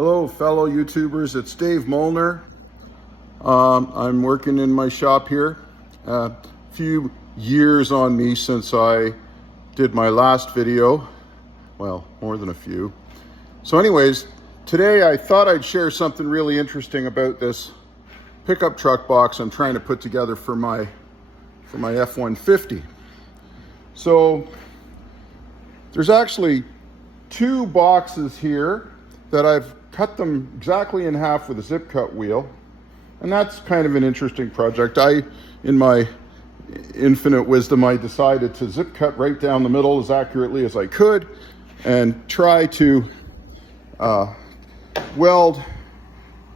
Hello fellow YouTubers, it's Dave Molnar. I'm working in my shop here. A few years on me since I did my last video. Well, more than a few. So anyways, today I thought I'd share something really interesting about this pickup truck box I'm trying to put together for my F-150. So there's actually two boxes here that I've cut them exactly in half with a zip cut wheel, and that's kind of an interesting project. In my infinite wisdom, I decided to zip cut right down the middle as accurately as I could and try to weld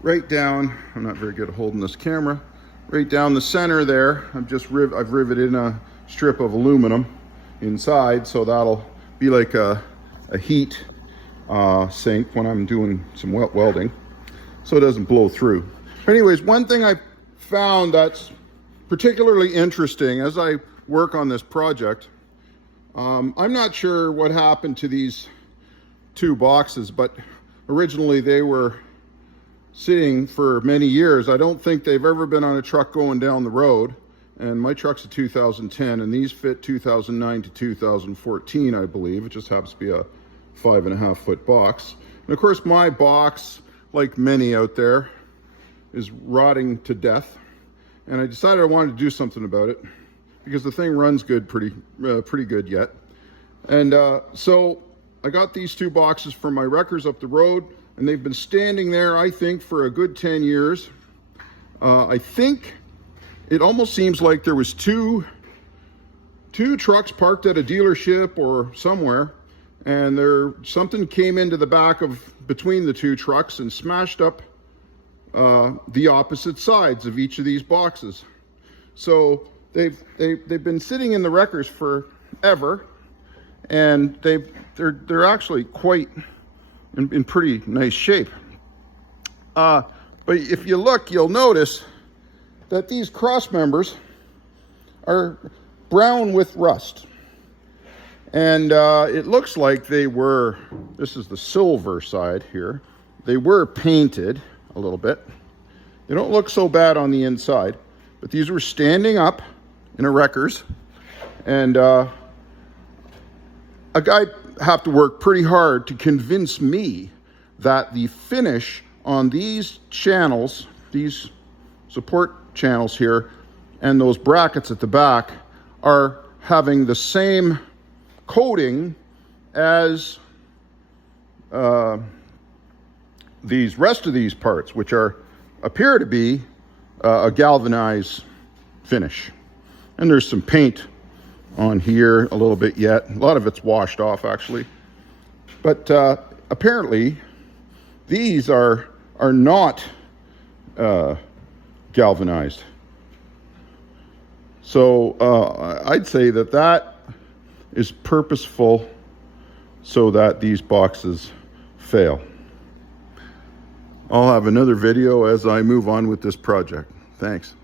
right down. I'm not very good at holding this camera. Right down the center there, I've riveted in a strip of aluminum inside, so that'll be like a heat sink when I'm doing some welding, so it doesn't blow through. Anyways, one thing I found that's particularly interesting as I work on this project, I'm not sure what happened to these two boxes, but originally they were sitting for many years. I don't think they've ever been on a truck going down the road, and my truck's a 2010 and these fit 2009 to 2014, I believe. It just happens to be a 5.5 foot box. And of course my box, like many out there, is rotting to death, and I decided I wanted to do something about it because the thing runs good, pretty good yet. And so I got these two boxes from my wreckers up the road, and they've been standing there, I think, for a good 10 years. I think it almost seems like there was two trucks parked at a dealership or somewhere, and something came into the back between the two trucks and smashed up the opposite sides of each of these boxes. So they've been sitting in the wreckers forever, and they're actually quite in pretty nice shape. But if you look, you'll notice that these cross members are brown with rust. And it looks like this is the silver side here, they were painted a little bit. They don't look so bad on the inside, but these were standing up in a wreckers, and a guy have to work pretty hard to convince me that the finish on these channels, these support channels here, and those brackets at the back are having the same coating as these rest of these parts, which appear to be a galvanized finish. And there's some paint on here a little bit yet. A lot of it's washed off actually, but apparently these are not galvanized. So I'd say that is purposeful so that these boxes fail. I'll have another video as I move on with this project. Thanks.